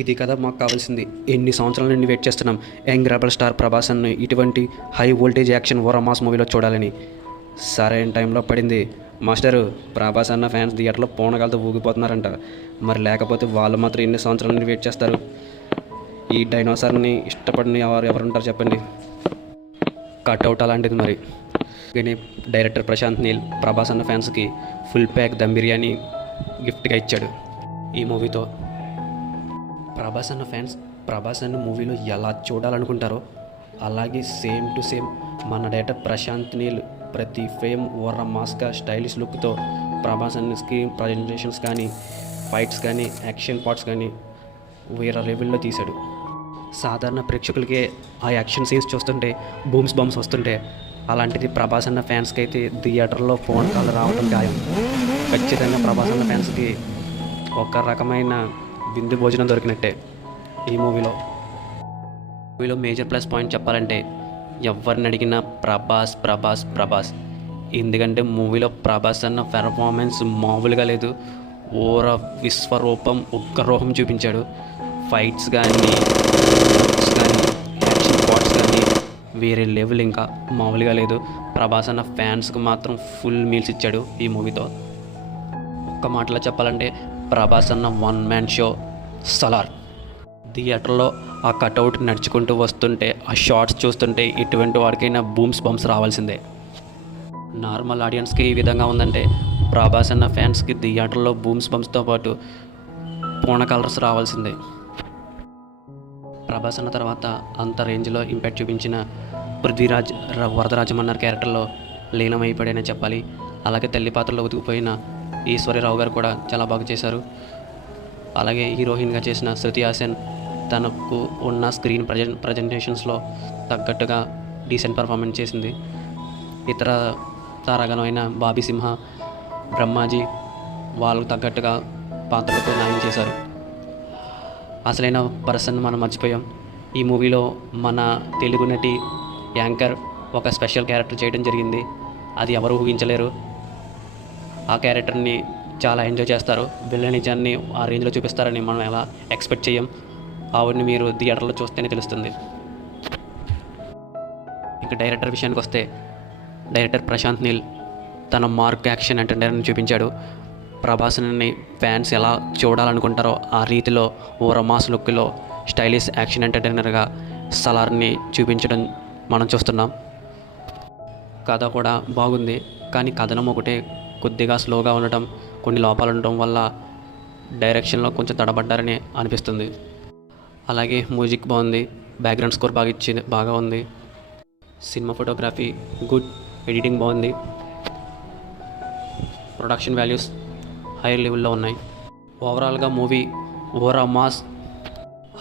ఇది కదా మాకు కావాల్సింది. ఎన్ని సంవత్సరాల నుండి వెయిట్ చేస్తున్నాం యంగ్ రెబల్ స్టార్ ప్రభాస్ అన్న ఇటువంటి హై వోల్టేజ్ యాక్షన్ ఓరమాస్ మూవీలో చూడాలని. సరైన టైంలో పడింది. మాస్టరు, ప్రభాస్ అన్న ఫ్యాన్స్ థియేటర్లో పూనగాలతో ఊగిపోతున్నారంట. మరి లేకపోతే వాళ్ళు మాత్రం ఎన్ని సంవత్సరాల నుండి వెయిట్ చేస్తారు? ఈ డైనోసార్ని ఇష్టపడిన ఎవరుంటారు చెప్పండి. కట్అవుట్ అలాంటిది మరి. కానీ డైరెక్టర్ ప్రశాంత్ నీల్ ప్రభాస్ అన్న ఫ్యాన్స్కి ఫుల్ ప్యాక్ దమ్ బిర్యానీ గిఫ్ట్గా ఇచ్చాడు ఈ మూవీతో. ప్రభాస్ అన్న ఫ్యాన్స్ ప్రభాస్ అన్న మూవీలో ఎలా చూడాలనుకుంటారో అలాగే సేమ్ టు సేమ్ మన డైరెక్టర్ ప్రశాంత్ నీల్ ప్రతి ఫ్రేమ్ ఓర్ర మాస్గా స్టైలిష్ లుక్తో ప్రభాస్ అన్న స్క్రీన్ ప్రజెంటేషన్స్ కానీ, ఫైట్స్ కానీ, యాక్షన్ పార్ట్స్ కానీ వేరే లెవెల్లో తీశాడు. సాధారణ ప్రేక్షకులకే ఆ యాక్షన్ సీన్స్ చూస్తుంటే బూమ్స్ వస్తుంటే, అలాంటిది ప్రభాస్ అన్న ఫ్యాన్స్కి అయితే థియేటర్లో ఫోన్ కాల్ రావడం ఖాయం. ఖచ్చితంగా ప్రభాస్ అన్న ఫ్యాన్స్కి ఒక రకమైన విందు భోజనం దొరికినట్టే ఈ మూవీలో మేజర్ ప్లస్ పాయింట్ చెప్పాలంటే ఎవరిని అడిగినా ప్రభాస్. ఎందుకంటే మూవీలో ప్రభాస్ అన్న పెర్ఫార్మెన్స్ మామూలుగా లేదు. ఓర విశ్వరూపం ఉగ్రరూపం చూపించాడు. ఫైట్స్ కానీ, యాక్షన్ పార్ట్స్ కానీ వేరే లెవెల్, ఇంకా మామూలుగా లేదు. ప్రభాస్ అన్న ఫ్యాన్స్కి మాత్రం ఫుల్ మీల్స్ ఇచ్చాడు ఈ మూవీతో. ఒక్క మాటలో చెప్పాలంటే ప్రభాస్ అన్న వన్ మ్యాన్ షో సలార్. థియేటర్లో ఆ కట్అవుట్ నడుచుకుంటూ వస్తుంటే, ఆ షార్ట్స్ చూస్తుంటే ఎటువంటి వాడికైనా బంప్స్ రావాల్సిందే. నార్మల్ ఆడియన్స్కి ఈ విధంగా ఉందంటే ప్రభాస్ అన్న ఫ్యాన్స్కి థియేటర్లో బంప్స్తో పాటు పూన కలర్స్ రావాల్సిందే. ప్రభాస్ అన్న తర్వాత అంత రేంజ్లో ఇంపాక్ట్ చూపించిన పృథ్వీరాజ్ వరదరాజమన్నర్ క్యారెక్టర్లో లీనమైపోయాడనే చెప్పాలి. అలాగే తల్లి పాత్రలో ఉతికిపోయిన ఈశ్వరీరావు గారు కూడా చాలా బాగా చేశారు. అలాగే హీరోయిన్గా చేసిన శృతి హాసన్ తనకు ఉన్న స్క్రీన్ ప్రజెంటేషన్స్లో తగ్గట్టుగా డీసెంట్ పర్ఫార్మెన్స్ చేసింది. ఇతర తారాగణమైన బాబీ సింహ, బ్రహ్మాజీ వాళ్ళకు తగ్గట్టుగా పాత్రలతో న్యాయం చేశారు. అసలైన పర్సన్ మనం మర్చిపోయాం. ఈ మూవీలో మన తెలుగు నటి యాంకర్ ఒక స్పెషల్ క్యారెక్టర్ చేయడం జరిగింది. అది ఎవరు ఊహించలేరు. ఆ క్యారెక్టర్ని చాలా ఎంజాయ్ చేస్తారు. విలనిజాన్ని ఆ రేంజ్లో చూపిస్తారని మనం ఎలా ఎక్స్పెక్ట్ చేయం. ఆవిడని మీరు థియేటర్లో చూస్తేనే తెలుస్తుంది. ఇక డైరెక్టర్ విషయానికి వస్తే, డైరెక్టర్ ప్రశాంత్ నీల్ తన మార్క్ యాక్షన్ ఎంటర్టైనర్ని చూపించాడు. ప్రభాస్ని ఫ్యాన్స్ ఎలా చూడాలనుకుంటారో ఆ రీతిలో ఓ రమాస్ లుక్లో స్టైలిష్ యాక్షన్ ఎంటర్టైనర్గా సలార్ని చూపించడం మనం చూస్తున్నాం. కథ కూడా బాగుంది, కానీ కథనం ఒకటే కొద్దిగా స్లోగా ఉండటం, కొన్ని లోపాలు ఉండటం వల్ల డైరెక్షన్లో కొంచెం తడబడ్డారని అనిపిస్తుంది. అలాగే మ్యూజిక్ బాగుంది, బ్యాక్గ్రౌండ్ స్కోర్ బాగా ఉంది. సినిమా ఫోటోగ్రఫీ గుడ్, ఎడిటింగ్ బాగుంది, ప్రొడక్షన్ వాల్యూస్ హై లెవెల్లో ఉన్నాయి. ఓవరాల్గా మూవీ ఓరా mass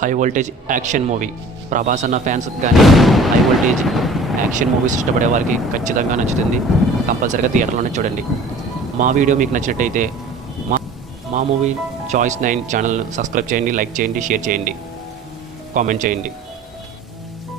high voltage action movie. Prabhas అన్న ఫ్యాన్స్ కానీ హై వోల్టేజ్ యాక్షన్ మూవీస్ ఇష్టపడే వారికి ఖచ్చితంగా నచ్చుతుంది. కంపల్సరీగా థియేటర్లోనే చూడండి. మా వీడియో మీకు నచ్చినట్టయితే మా మూవీ చాయిస్ 9 ఛానల్ను సబ్స్క్రైబ్ చేయండి, లైక్ చేయండి, షేర్ చేయండి, కామెంట్ చేయండి.